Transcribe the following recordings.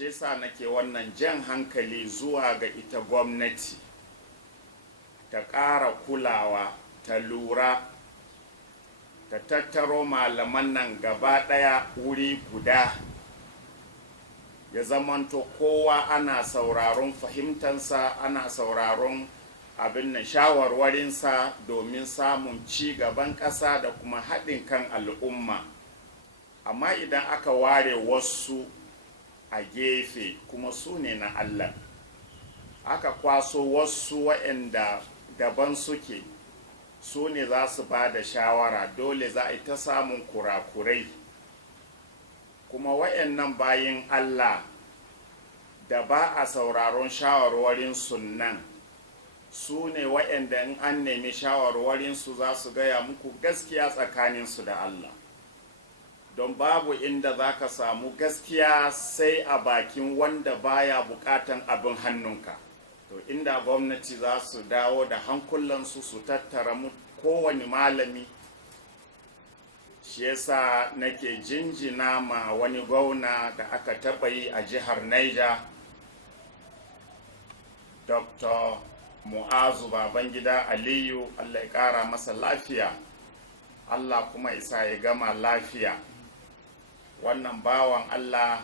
shi yasa nake wannan jan hankali zuwa ga ita gwamnati ta ƙara kulawa, ta lura, ta tattaro malaman nan gaba ɗaya wuri guda, ya zamanto kowa ana sauraron fahimtansa, ana sauraron abin nan shawarwarinsa domin samun ci gaban ƙasa da kuma haɗin kan al'umma. Amma idan aka ware wasu a gefe kuma su ne na Allah, aka kwaso wasu waɗanda daban suke, su ne za su ba da shawara, dole za a yi ta samun kurakurai. Kuma waɗannan bayin Allah da ba a sauraron shawarwarin sunan, su ne waɗanda in an nemi shawarwarinsu za su gaya muku gaskiya tsakaninsu da Allah. Don babu inda za ka samu gaskiya sai a bakin wanda baya bukatan abin hannunka. To inda gwamnati za su dawo da hankulansu su tattara kowane malami, shi yasa nake jinjina ma wani gwamna da aka taɓa yi a jihar Niger, Dr. Mu'azu Babangida Aliyu, Allah ya ƙara masa lafiya, Allah kuma isa ya gama lafiya. Wannan bawan Allah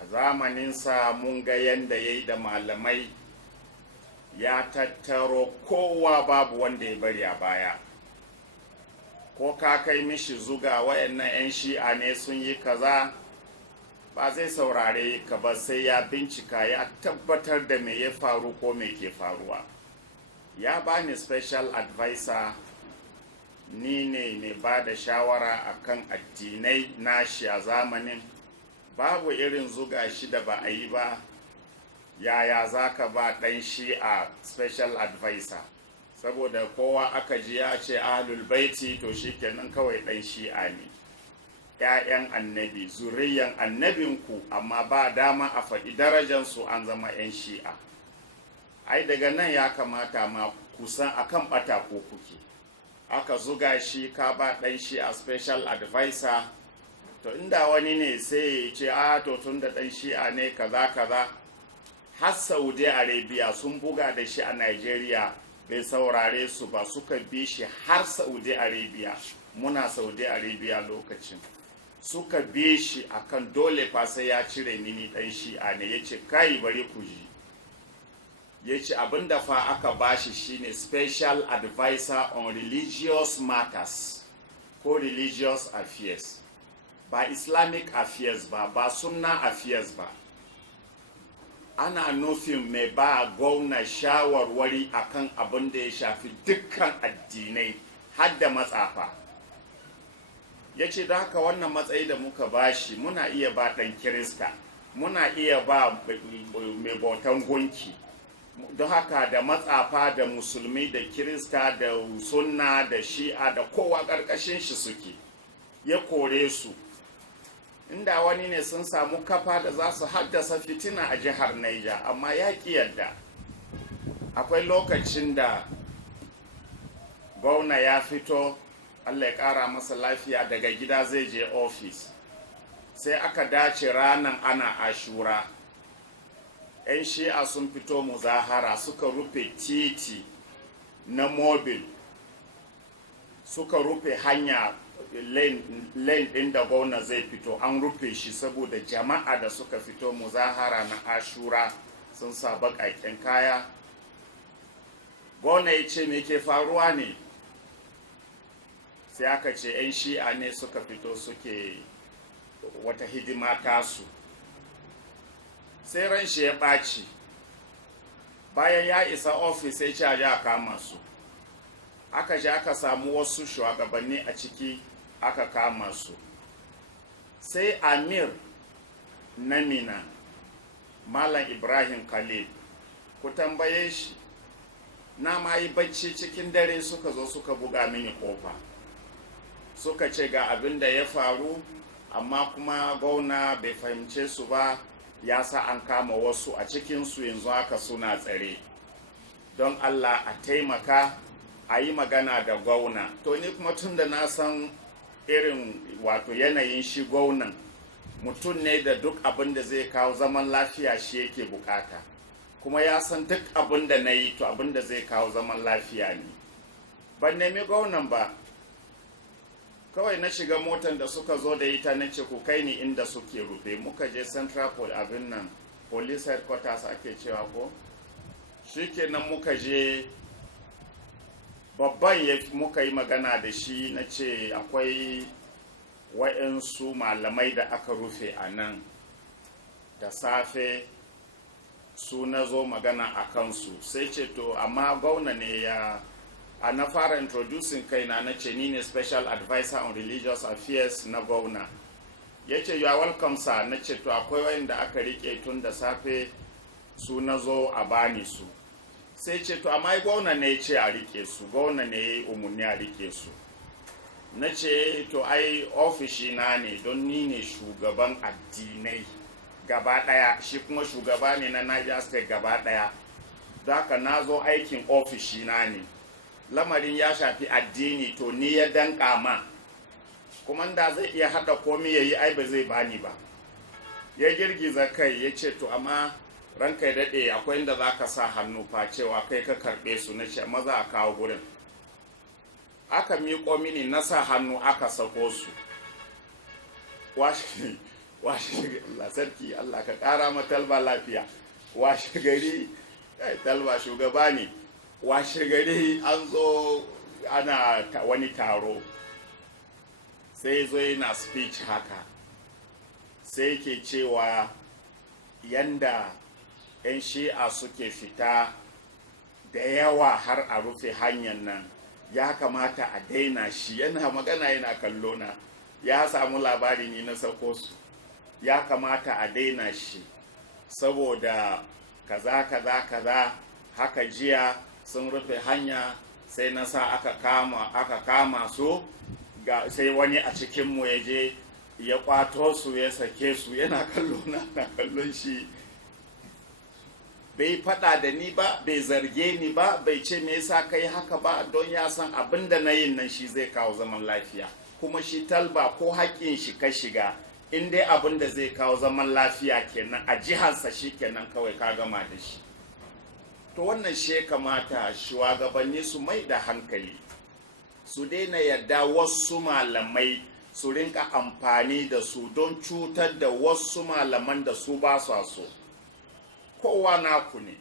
a zamaninsa mun ga yadda ya yi da malamai, ya tattaro kowa, babu wanda ya bari a baya. Ko ka kai mishi zuga wayannan 'yan shi'a ne sun yi kaza, ba zai saurare ka ba sai ya bincika ya tabbatar da me ya faru ko me ke faruwa. Ya bani special advisor, ni ne mai ba da shawara akan addinai nashi a zamanin. Babu irin zuga shi da ba a yi ba. Yaya za ka ba ɗan shi'a special advisor? Saboda kowa aka ji ya ce ahlul baiti to shi kenan kawai ɗan shi'a ne, ‘ya'yan annabi, zuriyan annabinku, amma ba dama a faɗi darajansu an zama ‘yan shi'a. Ai daga nan ya kamata ma kusan akan ɓata ko kuke. Aka zuga shi ka ba ɗan shi'a special advisor, to inda wani ne sai ya ce a to tun da ɗan shi'a ne kaza kaza. Har Saudi Arabia sun buga da shi a Nigeria, bai saurare su ba, suka bi shi har Saudi Arabia. Muna Saudi Arabia lokacin, suka bi shi akan dole fa sai ya cire mini ɗan shi'a ne. Ya ce kai bari ku ji, ya ce abinda fa aka bashi shine special advisor on religious matters ko religious affairs, ba Islamic affairs ba, ba sunna affairs ba. Ana nufin mai ba gwamna shawarwari akan abin da ya shafi dukkan addinai har da matsafa. Ya ce da haka wannan matsayi da muka bashi, muna iya ba ɗan Kirista, muna iya ba mai bautan gunki, don haka da matsafa da musulmi da Kirista da sunna da shi'a da kowa ƙarƙashin shi suke. Ya kore su. Inda wani ne sun samu kafa da za su haddasa fitina a jihar Niger, amma ya ƙi yadda. Akwai lokacin da gwamna ya fito, Allah ya ƙara masa lafiya, daga gida zai je ofis, sai aka dace ranan ana Ashura. 'Yan shi'a sun fito muzahara, suka rufe titi na mobil, suka rufe hanya lane ɗin da gwamna zai fito, an rufe shi saboda jama'a da suka fito muzahara na Ashura sun sa baƙaƙen kaya. Gwamna ya ce me ke faruwa ne? Sai aka ce 'yan shi'a ne suka fito suke wata hidima tasu. Sai ran shi ya ɓaci, bayan ya isa ofis sai ce a kama su. Aka je aka samu wasu shugabanni a ciki aka kama su. Sai Amir na Minna, Malam Ibrahim Khalil, ku tambaye shi, na ma yi bacci cikin dare suka zo suka buga mini kofa, suka ce ga abin da ya faru, amma kuma gwamna bai fahimce su ba, ya sa an kama wasu a cikinsu, yanzu haka suna tsare. Don Allah a taimaka a yi magana da gwamna. To ni kuma tun da na san irin wato yanayin shi gwamnan, mutum ne da duk abin da zai kawo zaman lafiya shi yake bukata, kuma ya san duk abin da na yi to abin da zai kawo zaman lafiya ne. Ban nemi gwamnan ba, kawai na shiga motar da suka zo da ita na ce ku kai ni inda suke rufe. Muka je central abin nan police headquarters ake cewa ko, shikenan muka je babban muka yi magana da shi, na ce akwai wa'yansu malamai da aka rufe a nan da safe, su na zo magana a kansu. Sai ce to amma gwamna ne ya a na fara introducing kaina, na ce ni ne special advisor on religious affairs na gwamna. Ya ce you are welcome sir. Na ce to akwai wa'yanda aka rike tun da safe, su na zo a bani su. Sai ce to amma gwamna ne ya ce a rike su, gwamna ne ya yi umarni a rike su. Na ce to ai ofishi na ne, don ni ne shugaban addinai gaba daya, shi kuma shugaba ne na Niger State gaba daya. Daka na zo aikin ofishi na ne, lamarin ya shafi addini to ni ya danka ma, kuma da zai iya hada komai yayi ai ba zai bani ba. Ya girgiza kai ya ce to amma ranka ya daɗe akwai inda za ka sa hannu fa cewa kai ka karɓe su. Na ce maza a kawo gurin. Aka miƙo mini, na sa hannu aka sako su. Washe Allah sarki, Allah ka ƙara ma Talba lafiya. Washe gari, Talba shugaba ne. Washe gari an zo ana wani taro, sai zo yana speech haka, sai ke cewa yanda 'yan shi'a suke fita da yawa har a rufe hanyar nan, ya kamata a daina shi. Yana magana yana kallo na, ya samu labari ni na sako su. Ya kamata a daina shi saboda kaza kaza kaza. Haka jiya sun rufe hanya, sai na sa aka kama su, sai wani a cikinmu ya je ya kwato su ya sake su. Yana kallo na kallon shi, bai faɗa da ni ba, bai zarge ni ba, bai ce me yasa kai haka ba, don ya san abin da na yin nan shi zai kawo zaman lafiya. Kuma shi Talba ko haƙƙin shi ka shiga, in dai abin da zai kawo zaman lafiya kenan a jiharsa, shi kenan kawai ka gama da shi. To wannan shi kamata shugabanni su mai da hankali, su daina yarda wasu malamai su rinka amfani da su don cutar da wasu malaman da su ba su so. Kowa naku ne,